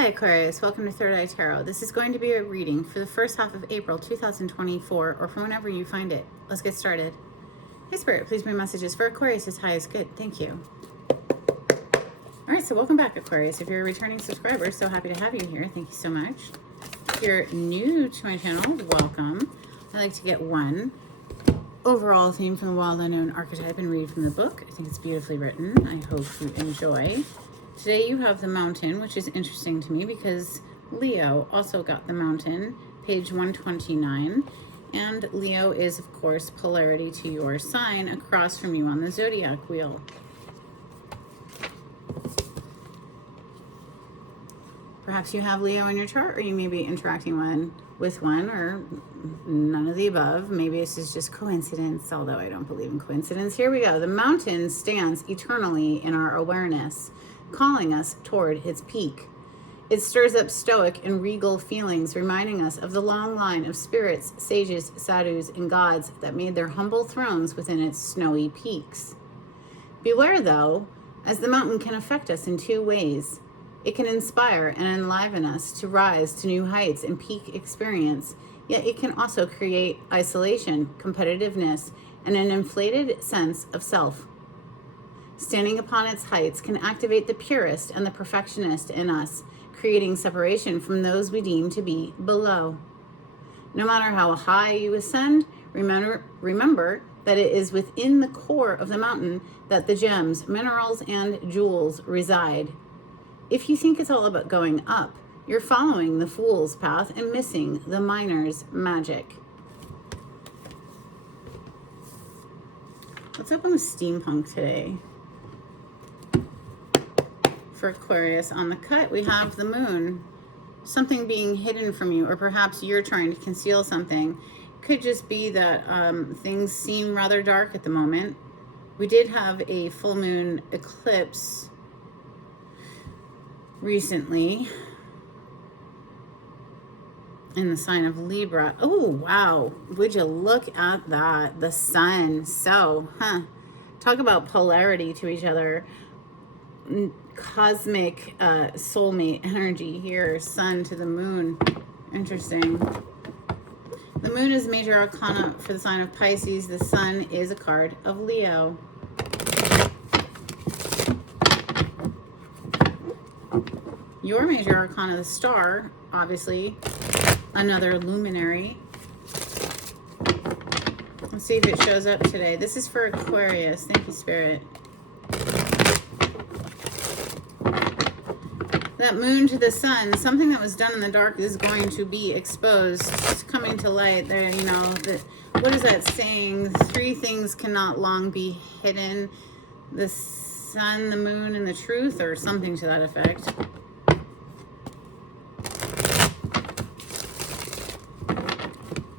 Hi Aquarius, welcome to Third Eye Tarot. This is going to be a reading for the first half of April 2024, or from whenever you find it. Let's get started. Hey Spirit, please bring messages for Aquarius as high as good. Thank you. Alright, so welcome back Aquarius. If you're a returning subscriber, so happy to have you here. Thank you so much. If you're new to my channel, welcome. I like to get one overall theme from the Wild Unknown archetype and read from the book. I think it's beautifully written. I hope you enjoy. Today you have the Mountain, which is interesting to me because Leo also got the Mountain, page 129. And Leo is, of course, polarity to your sign across from you on the zodiac wheel. Perhaps you have Leo in your chart, or you may be interacting with one, or none of the above. Maybe this is just coincidence, although I don't believe in coincidence. Here we go. The Mountain stands eternally in our awareness, calling us toward its peak. It stirs up stoic and regal feelings, reminding us of the long line of spirits, sages, sadhus, and gods that made their humble thrones within its snowy peaks. Beware, though, as the mountain can affect us in two ways. It can inspire and enliven us to rise to new heights and peak experience, yet it can also create isolation, competitiveness, and an inflated sense of self. Standing upon its heights can activate the purist and the perfectionist in us, creating separation from those we deem to be below. No matter how high you ascend, remember that it is within the core of the mountain that the gems, minerals, and jewels reside. If you think it's all about going up, you're following the fool's path and missing the miner's magic. Let's open with steampunk today. For Aquarius, on the cut, we have the moon. Something being hidden from you, or perhaps you're trying to conceal something. Could just be that things seem rather dark at the moment. We did have a full moon eclipse recently in the sign of Libra. Oh, wow. Would you look at that? The sun. So, talk about polarity to each other. Cosmic soulmate energy here, sun to the moon. Interesting. The moon is major arcana for the sign of Pisces. The sun is a card of Leo. Your major arcana, the star, obviously another luminary. Let's see if it shows up today. This is for Aquarius. Thank you, Spirit. That moon to the sun, something that was done in the dark is going to be exposed. It's coming to light. There, you know, what is that saying? Three things cannot long be hidden. The sun, the moon, and the truth, or something to that effect.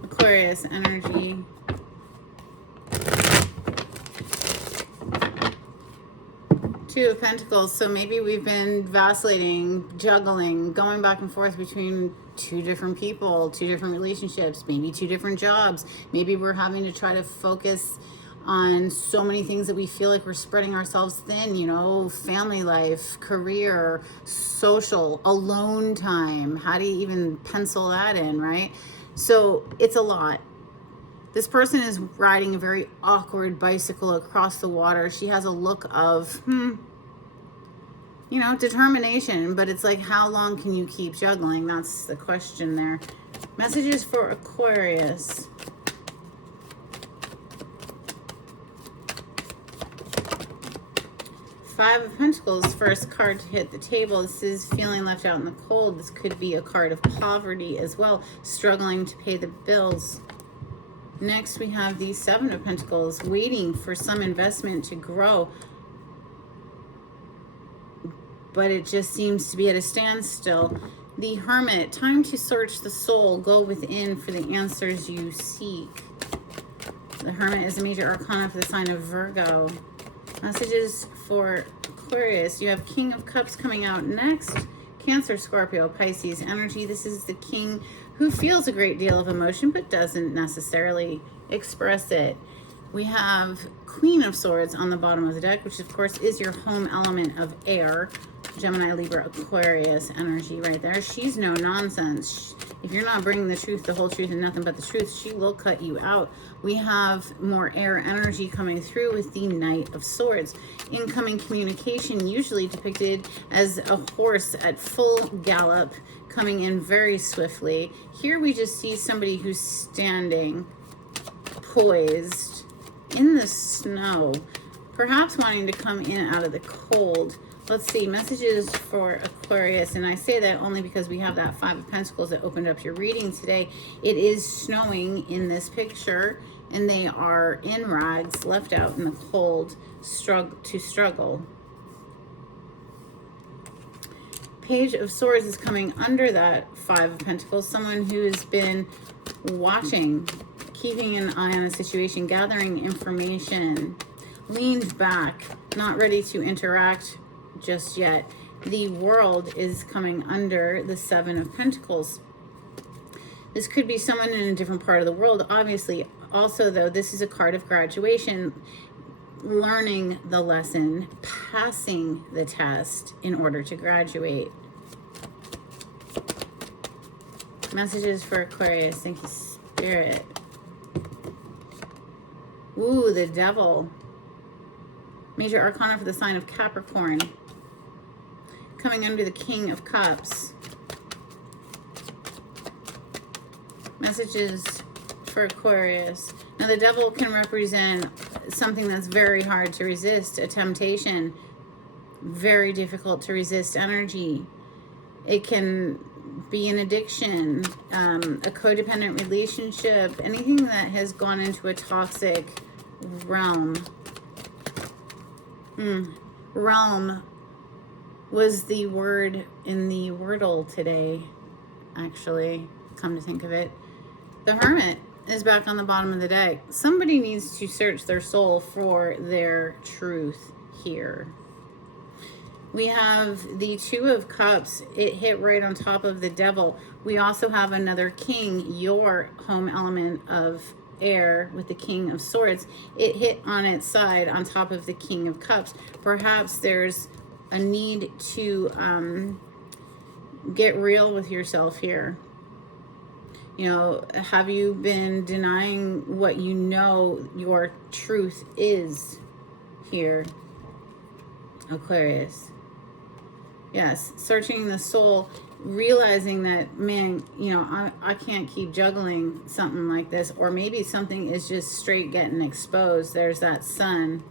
Aquarius energy. Two of Pentacles. So maybe we've been vacillating, juggling, going back and forth between two different people, two different relationships, maybe two different jobs. Maybe we're having to try to focus on so many things that we feel like we're spreading ourselves thin, you know, family life, career, social, alone time. How do you even pencil that in, right? So it's a lot. This person is riding a very awkward bicycle across the water. She has a look of, you know, determination, but it's like, how long can you keep juggling? That's the question there. Messages for Aquarius. Five of Pentacles, first card to hit the table. This is feeling left out in the cold. This could be a card of poverty as well, struggling to pay the bills. Next, we have the Seven of Pentacles, waiting for some investment to grow, but it just seems to be at a standstill. The Hermit, time to search the soul, go within for the answers you seek. The Hermit is a major arcana for the sign of Virgo. Messages for Aquarius. You have King of Cups coming out next. Cancer, Scorpio, Pisces energy. This is the king who feels a great deal of emotion but doesn't necessarily express it. We have Queen of Swords on the bottom of the deck, which of course is your home element of air. Gemini, Libra, Aquarius energy right there. She's no nonsense. If you're not bringing the truth, the whole truth, and nothing but the truth, she will cut you out. We have more air energy coming through with the Knight of Swords. Incoming communication, usually depicted as a horse at full gallop, coming in very swiftly. Here we just see somebody who's standing poised in the snow, perhaps wanting to come in out of the cold. Let's see, messages for Aquarius, and I say that only because we have that Five of Pentacles that opened up your reading today. It is snowing in this picture, and they are in rags, left out in the cold, struggle. Page of Swords is coming under that Five of Pentacles, someone who's been watching, keeping an eye on a situation, gathering information, leaned back, not ready to interact just yet. The World is coming under the Seven of Pentacles. This could be someone in a different part of the world, obviously. Also, though, this is a card of graduation, learning the lesson, passing the test in order to graduate. Messages for Aquarius. Thank you, Spirit. Ooh, the Devil. Major Arcana for the sign of Capricorn. Coming under the King of Cups. Messages for Aquarius. Now, the Devil can represent something that's very hard to resist, a temptation, very difficult to resist energy. It can be an addiction, a codependent relationship, anything that has gone into a toxic realm. Realm was the word in the Wordle today, actually, come to think of it. The Hermit is back on the bottom of the deck. Somebody needs to search their soul for their truth here. We have the Two of Cups. It hit right on top of the Devil. We also have another King, your home element of air, with the King of Swords. It hit on its side on top of the King of Cups. Perhaps there's a need to get real with yourself here. You know, have you been denying what you know your truth is here, Aquarius? Yes, searching the soul, realizing that, man, you know, I can't keep juggling something like this, or maybe something is just straight getting exposed. There's that Sun.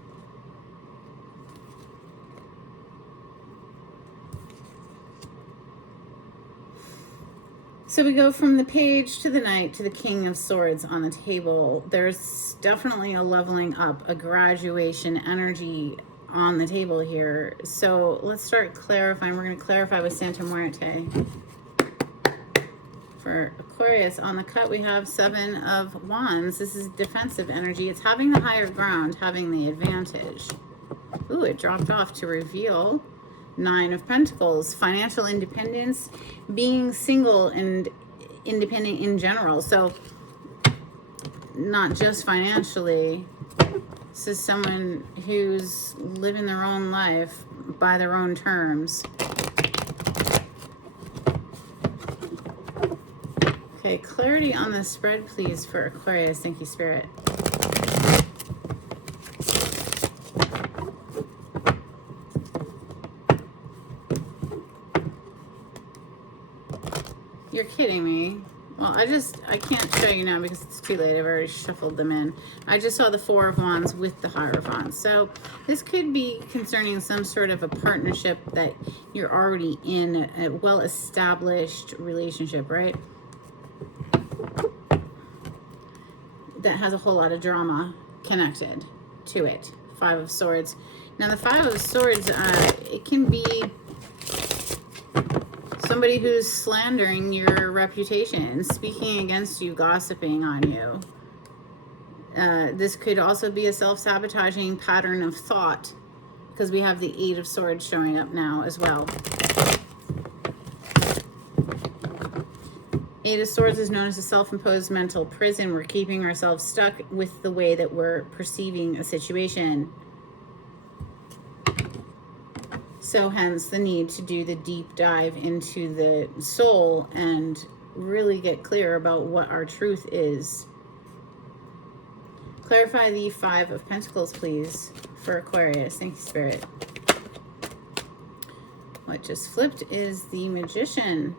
So we go from the Page to the Knight to the King of Swords on the table. There's definitely a leveling up, a graduation energy on the table here. So let's start clarifying. We're going to clarify with Santa Muerte. For Aquarius, on the cut, we have Seven of Wands. This is defensive energy. It's having the higher ground, having the advantage. Ooh, it dropped off to reveal Nine of Pentacles, financial independence, being single and independent in general. So not just financially. This is someone who's living their own life by their own terms. Okay, clarity on the spread, please, for Aquarius. Thank you, Spirit. You're kidding me. Well, I can't show you now because it's too late. I've already shuffled them in. I just saw the Four of Wands with the Hierophant. So this could be concerning some sort of a partnership that you're already in, a well-established relationship, right? That has a whole lot of drama connected to it. Five of Swords. Now, the Five of Swords, it can be somebody who's slandering your reputation, speaking against you, gossiping on you. This could also be a self-sabotaging pattern of thought, because we have the Eight of Swords showing up now as well. Eight of Swords is known as a self-imposed mental prison. We're keeping ourselves stuck with the way that we're perceiving a situation. So hence the need to do the deep dive into the soul and really get clear about what our truth is. Clarify the Five of Pentacles, please, for Aquarius. Thank you, Spirit. What just flipped is the Magician.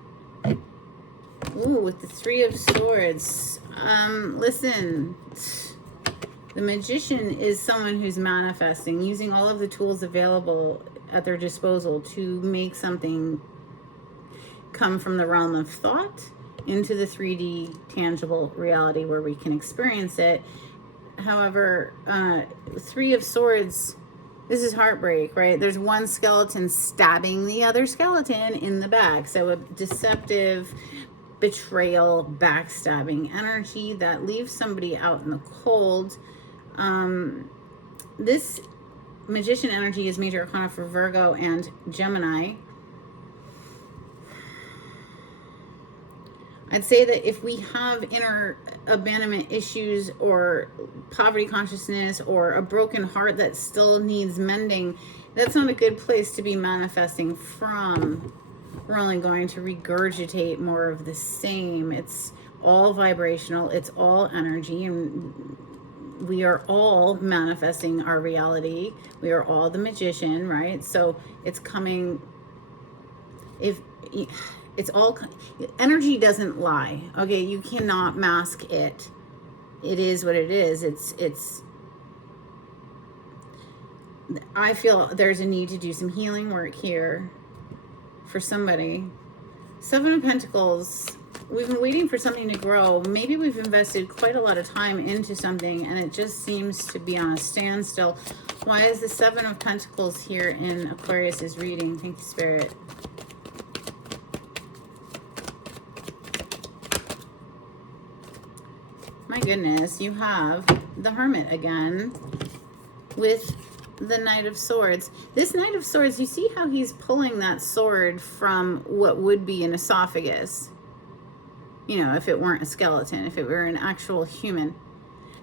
Ooh, with the Three of Swords. Listen, the Magician is someone who's manifesting, using all of the tools available at their disposal to make something come from the realm of thought into the 3D tangible reality where we can experience it. However, Three of Swords, this is heartbreak, right? There's one skeleton stabbing the other skeleton in the back. So a deceptive, betrayal, backstabbing energy that leaves somebody out in the cold. This Magician energy is major arcana for Virgo and Gemini. I'd say that if we have inner abandonment issues or poverty consciousness or a broken heart that still needs mending, that's not a good place to be manifesting from. We're only going to regurgitate more of the same. It's all vibrational. It's all energy. And we are all manifesting our reality. We are all the magician, right? So it's coming, it's all, energy doesn't lie. Okay, you cannot mask it. It is what it is. I feel there's a need to do some healing work here for somebody. Seven of Pentacles. We've been waiting for something to grow. Maybe we've invested quite a lot of time into something and it just seems to be on a standstill. Why is the Seven of Pentacles here in Aquarius's reading? Thank you, Spirit. My goodness, you have the Hermit again with the Knight of Swords. This Knight of Swords, you see how he's pulling that sword from what would be an esophagus. You know, if it weren't a skeleton, if it were an actual human.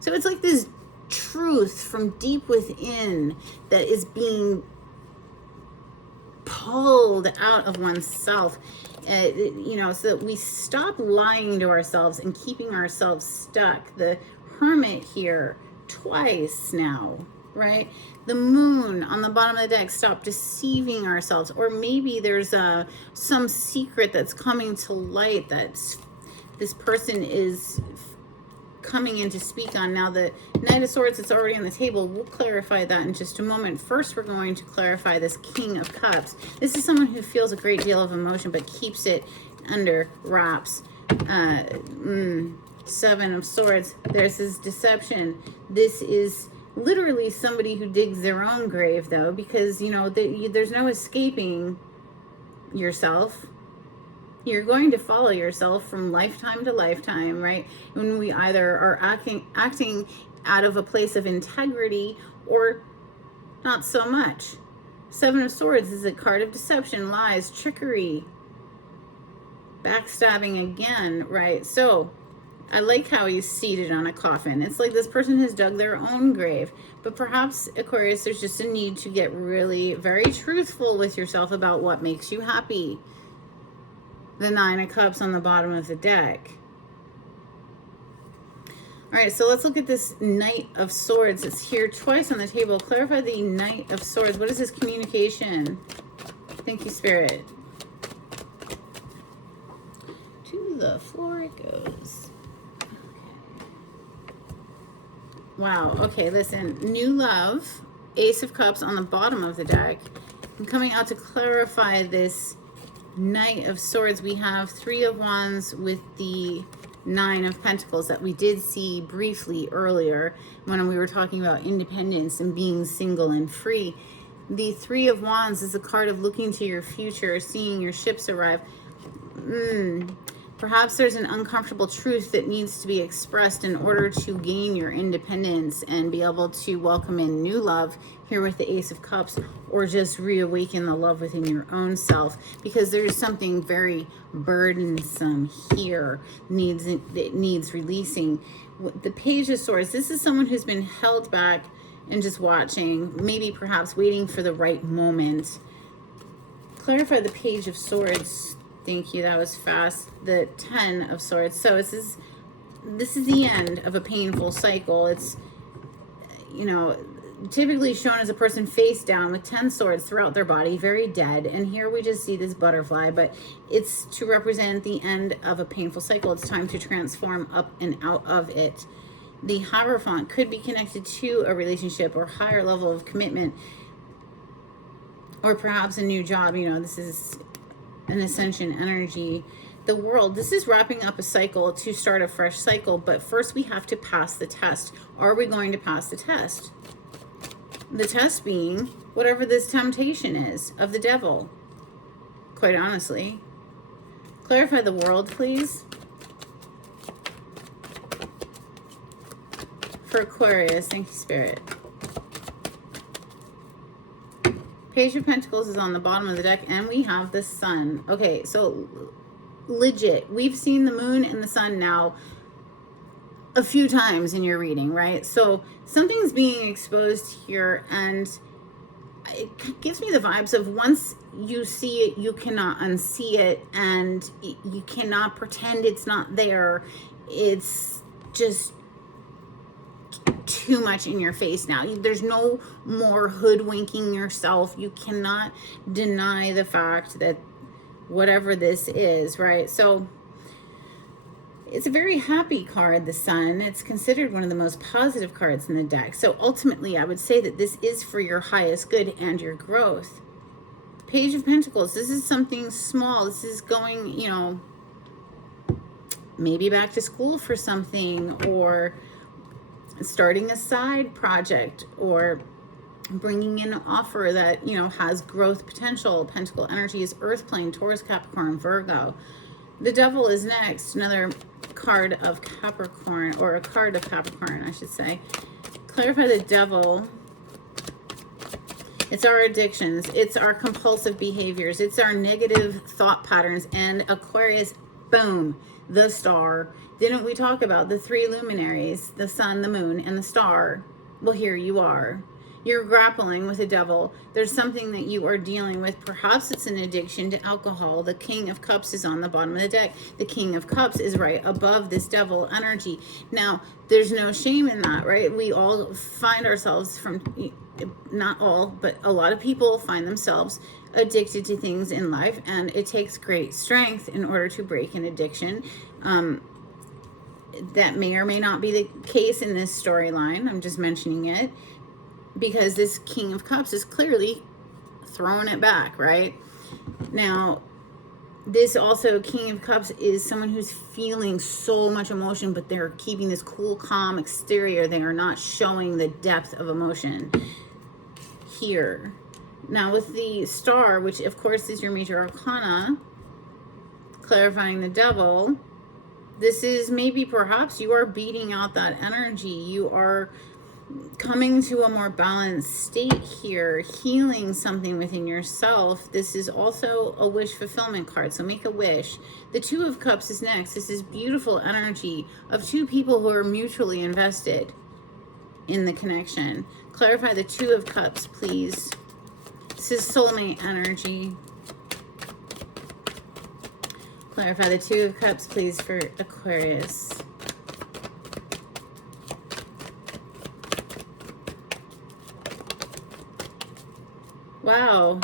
So it's like this truth from deep within that is being pulled out of oneself. You know, so that we stop lying to ourselves and keeping ourselves stuck. The Hermit here, twice now, right? The Moon on the bottom of the deck, stop deceiving ourselves. Or maybe there's some secret that's coming to light that's this person is coming in to speak on. Now the Knight of Swords, it's already on the table. We'll clarify that in just a moment. First, we're going to clarify this King of Cups. This is someone who feels a great deal of emotion but keeps it under wraps. Seven of Swords, there's this deception. This is literally somebody who digs their own grave, though, because, you know, there's no escaping yourself. You're going to follow yourself from lifetime to lifetime, right? When we either are acting out of a place of integrity or not so much. Seven of Swords is a card of deception, lies, trickery, backstabbing again, right? So I like how he's seated on a coffin. It's like this person has dug their own grave. But perhaps, Aquarius, there's just a need to get really very truthful with yourself about what makes you happy. The Nine of Cups on the bottom of the deck. All right, so let's look at this Knight of Swords. It's here twice on the table. Clarify the Knight of Swords. What is this communication? Thank you, Spirit. To the floor it goes. Wow, okay, listen. New love, Ace of Cups on the bottom of the deck. I'm coming out to clarify this Knight of Swords. We have Three of Wands with the Nine of Pentacles that we did see briefly earlier when we were talking about independence and being single and free. The Three of Wands is a card of looking to your future, seeing your ships arrive. Perhaps there's an uncomfortable truth that needs to be expressed in order to gain your independence and be able to welcome in new love here with the Ace of Cups, or just reawaken the love within your own self, because there's something very burdensome here that needs releasing. The Page of Swords, this is someone who's been held back and just watching, maybe perhaps waiting for the right moment. Clarify the Page of Swords. Thank you, that was fast. The 10 of Swords. So this is the end of a painful cycle. It's, you know, typically shown as a person face down with 10 swords throughout their body, very dead. And here we just see this butterfly, but it's to represent the end of a painful cycle. It's time to transform up and out of it. The Hierophant could be connected to a relationship or higher level of commitment, or perhaps a new job. You know, this is an ascension energy. The World, this is wrapping up a cycle to start a fresh cycle, but first we have to pass the test. Are we going to pass the test? The test being whatever this temptation is of the devil, quite honestly. Clarify the World, please. For Aquarius, thank you, Spirit. Page of Pentacles is on the bottom of the deck, and we have the Sun. Okay, so legit, we've seen the Moon and the Sun now a few times in your reading, right? So something's being exposed here, and it gives me the vibes of once you see it, you cannot unsee it, and you cannot pretend it's not there. It's just too much in your face now. There's no more hoodwinking yourself. You cannot deny the fact that whatever this is, right? So it's a very happy card, the Sun. It's considered one of the most positive cards in the deck. So ultimately, I would say that this is for your highest good and your growth. Page of Pentacles, this is something small. This is going, you know, maybe back to school for something, or starting a side project, or bringing in an offer that, you know, has growth potential. Pentacle energy is Earth plane, Taurus, Capricorn, Virgo. The Devil is next, another card of Capricorn, or a card of Capricorn, I should say. Clarify the Devil. It's our addictions. It's our compulsive behaviors. It's our negative thought patterns. And Aquarius, boom, the star. Didn't we talk about the three luminaries, the Sun, the Moon, and the star? Well, here you are. You're grappling with the devil. There's something that you are dealing with. Perhaps it's an addiction to alcohol. The King of Cups is on the bottom of the deck. The King of Cups is right above this devil energy. Now, there's no shame in that, right? We all find ourselves not all, but a lot of people find themselves addicted to things in life, and it takes great strength in order to break an addiction. That may or may not be the case in this storyline. I'm just mentioning it, because this King of Cups is clearly throwing it back, right? Now, this also, King of Cups, is someone who's feeling so much emotion, but they're keeping this cool, calm exterior. They are not showing the depth of emotion here. Now, with the Star, which of course is your major arcana, clarifying the Devil, this is maybe perhaps you are beating out that energy. You are coming to a more balanced state here, healing something within yourself. This is also a wish fulfillment card, so make a wish. The Two of Cups is next. This is beautiful energy of two people who are mutually invested in the connection. Clarify the Two of Cups, please. This is soulmate energy. Clarify the Two of Cups, please, for Aquarius. Wow.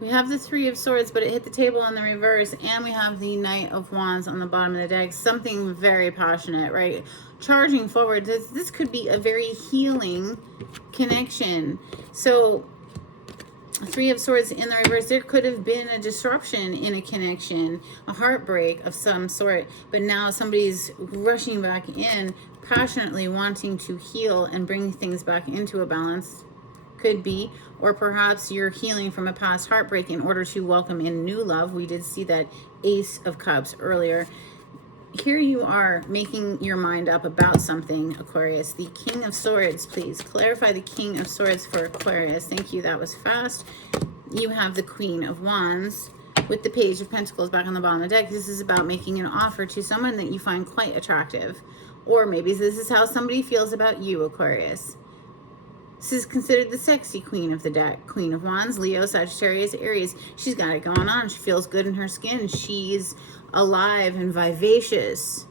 We have the Three of Swords, but it hit the table in the reverse, and we have the Knight of Wands on the bottom of the deck. Something very passionate, right? Charging forward. This could be a very healing connection. So, Three of Swords in the reverse, there could have been a disruption in a connection, a heartbreak of some sort, but now somebody's rushing back in, passionately wanting to heal and bring things back into a balance. Could be, or perhaps you're healing from a past heartbreak in order to welcome in new love. We did see that Ace of Cups earlier. Here you are making your mind up about something, Aquarius. The King of Swords, please. Clarify the King of Swords for Aquarius. Thank you, that was fast. You have the Queen of Wands with the Page of Pentacles back on the bottom of the deck. This is about making an offer to someone that you find quite attractive. Or maybe this is how somebody feels about you, Aquarius. This is considered the sexy queen of the deck. Queen of Wands, Leo, Sagittarius, Aries. She's got it going on. She feels good in her skin. She's alive and vivacious.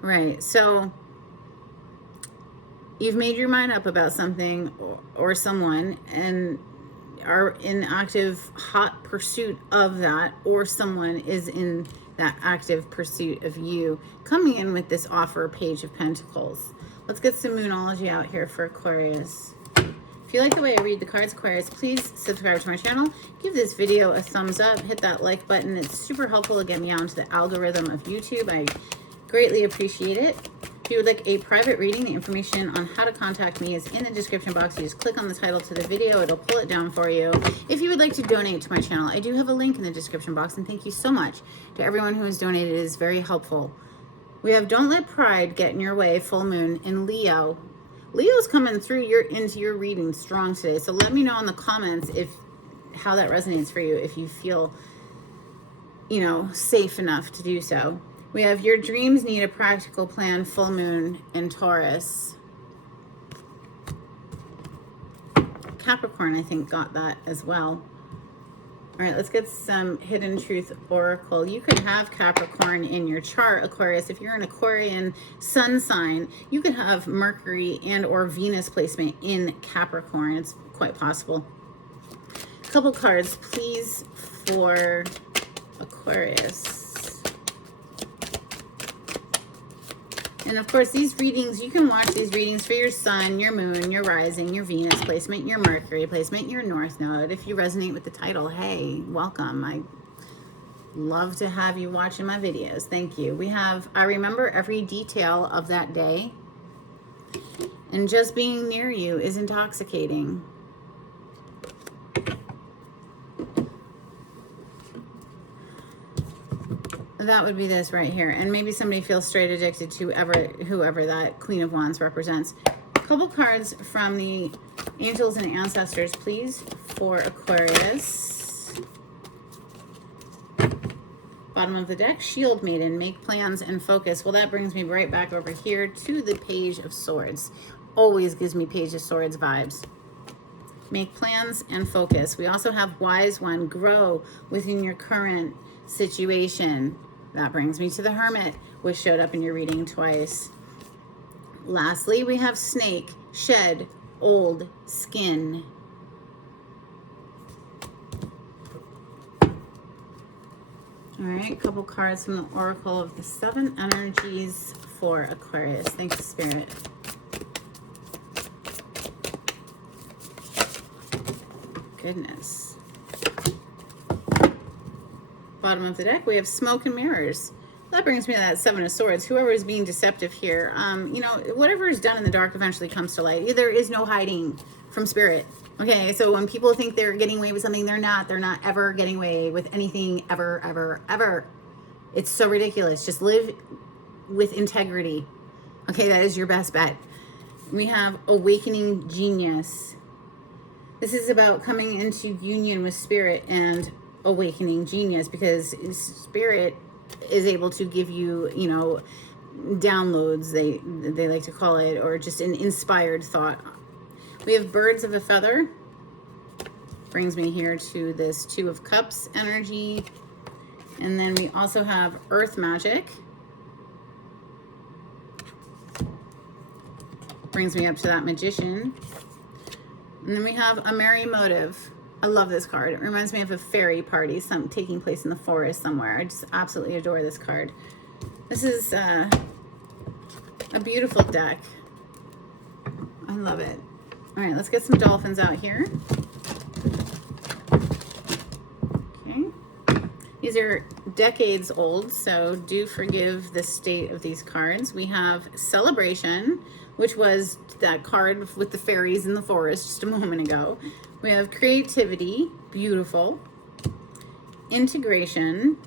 Right, so you've made your mind up about something or someone and are in active, hot pursuit of that, or someone is in that active pursuit of you, coming in with this offer, Page of Pentacles. Let's get some Moonology out here for Aquarius. If you like the way I read the cards, Aquarius, please subscribe to my channel. Give this video a thumbs up. Hit that like button. It's super helpful to get me onto the algorithm of YouTube. I greatly appreciate it. If you would like a private reading, the information on how to contact me is in the description box. You just click on the title to the video. It'll pull it down for you. If you would like to donate to my channel, I do have a link in the description box. And thank you so much to everyone who has donated. It is very helpful. We have Don't Let Pride Get in Your Way, full moon in Leo. Leo's coming through into your reading strong today. So let me know in the comments how that resonates for you, if you feel, safe enough to do so. We have Your Dreams Need a Practical Plan, full moon in Taurus. Capricorn, I think, got that as well. All right, let's get some Hidden Truth Oracle. You could have Capricorn in your chart, Aquarius. If you're an Aquarian sun sign, you could have Mercury and or Venus placement in Capricorn. It's quite possible. A couple cards, please, for Aquarius. And of course, these readings, you can watch these readings for your sun, your moon, your rising, your Venus placement, your Mercury placement, your North Node. If you resonate with the title, hey, welcome. I love to have you watching my videos. Thank you. We have, I remember every detail of that day, and just being near you is intoxicating. That would be this right here. And maybe somebody feels straight addicted to whoever that Queen of Wands represents. A couple cards from the angels and ancestors, please, for Aquarius. Bottom of the deck, Shield Maiden, make plans and focus. Well, that brings me right back over here to the Page of Swords. Always gives me Page of Swords vibes. Make plans and focus. We also have Wise One, grow within your current situation. That brings me to the Hermit, which showed up in your reading twice. Lastly, we have Snake, shed old skin. All right, a couple cards from the Oracle of the Seven Energies for Aquarius. Thanks, Spirit. Goodness. Bottom of the deck, we have Smoke and Mirrors. That brings me to that Seven of Swords. Whoever is being deceptive here, whatever is done in the dark eventually comes to light. There is no hiding from Spirit. Okay, so when people think they're getting away with something, they're not. They're not ever getting away with anything, ever, ever, ever. It's so ridiculous. Just live with integrity. Okay, that is your best bet. We have Awakening Genius. This is about coming into union with Spirit and awakening genius, because Spirit is able to give you, downloads, they like to call it, or just an inspired thought. We have Birds of a Feather. Brings me here to this Two of Cups energy. And then we also have Earth Magic. Brings me up to that Magician. And then we have A Merry Motive. I love this card. It reminds me of a fairy party, taking place in the forest somewhere. I just absolutely adore this card. This is a beautiful deck. I love it. All right, let's get some dolphins out here. Okay. These are decades old, so do forgive the state of these cards. We have Celebration, which was that card with the fairies in the forest just a moment ago. We have Creativity, beautiful. Integration.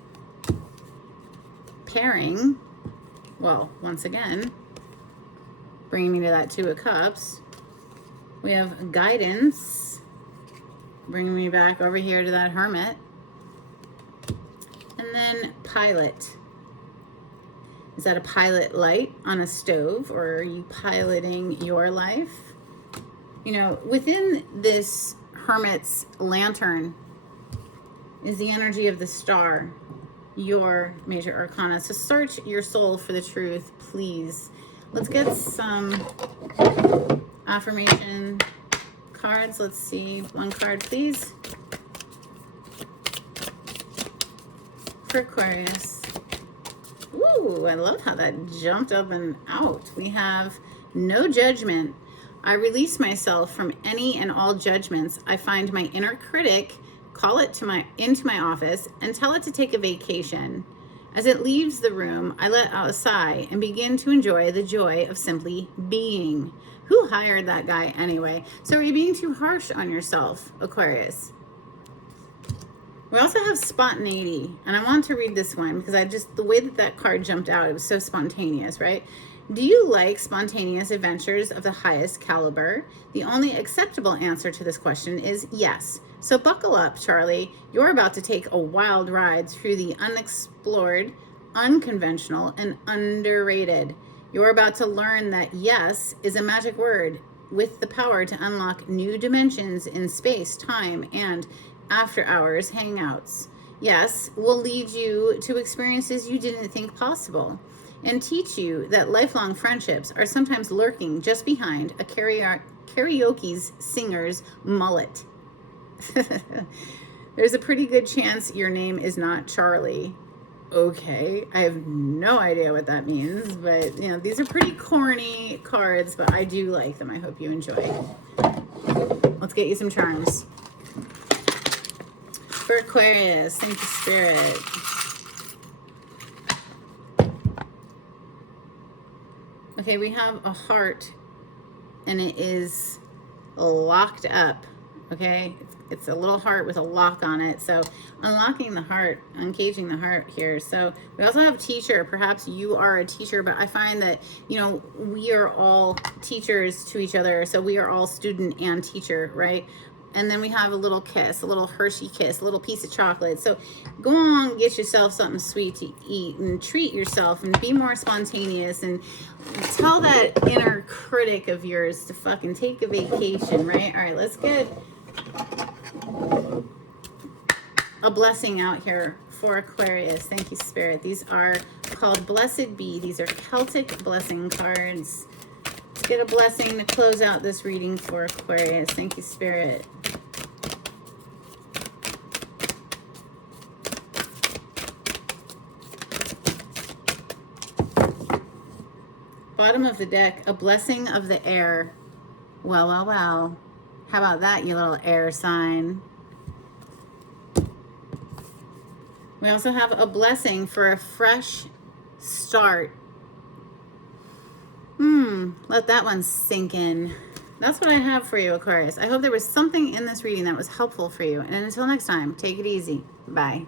Pairing. Well, once again, bringing me to that Two of Cups. We have Guidance, bringing me back over here to that Hermit. And then Pilot. Is that a pilot light on a stove, or are you piloting your life? You know, within this Hermit's lantern is the energy of the star, your major arcana. So search your soul for the truth, please. Let's get some affirmation cards. Let's see. One card, please. For Aquarius. Ooh, I love how that jumped up and out. We have no judgment. I release myself from any and all judgments. I find my inner critic, call it into my office, and tell it to take a vacation. As it leaves the room, I let out a sigh and begin to enjoy the joy of simply being. Who hired that guy anyway? So are you being too harsh on yourself, Aquarius? We also have spontaneity, and I want to read this one because the way that card jumped out, it was so spontaneous, right? Do you like spontaneous adventures of the highest caliber? The only acceptable answer to this question is yes. So buckle up, Charlie. You're about to take a wild ride through the unexplored, unconventional, and underrated. You're about to learn that yes is a magic word with the power to unlock new dimensions in space, time, and after hours hangouts. Yes will lead you to experiences you didn't think possible and teach you that lifelong friendships are sometimes lurking just behind a karaoke singer's mullet. There's a pretty good chance your name is not Charlie. Okay, I have no idea what that means, but you know, these are pretty corny cards, but I do like them. I hope you enjoy. Let's get you some charms. For Aquarius, thank you, Spirit. Okay, we have a heart, and it is locked up, okay? It's a little heart with a lock on it. So unlocking the heart, uncaging the heart here. So we also have teacher. Perhaps you are a teacher, but I find that, you know, we are all teachers to each other. So we are all student and teacher, right? And then we have a little kiss, a little Hershey kiss, a little piece of chocolate. So go on, get yourself something sweet to eat and treat yourself and be more spontaneous and tell that inner critic of yours to fucking take a vacation, right? All right, let's get a blessing out here for Aquarius. Thank you, Spirit. These are called Blessed Be. These are Celtic blessing cards. Let's get a blessing to close out this reading for Aquarius. Thank you, Spirit. Bottom of the deck, a blessing of the air. Well, well, well. How about that, you little air sign? We also have a blessing for a fresh start. Let that one sink in. That's what I have for you, Aquarius. I hope there was something in this reading that was helpful for you. And until next time, take it easy. Bye.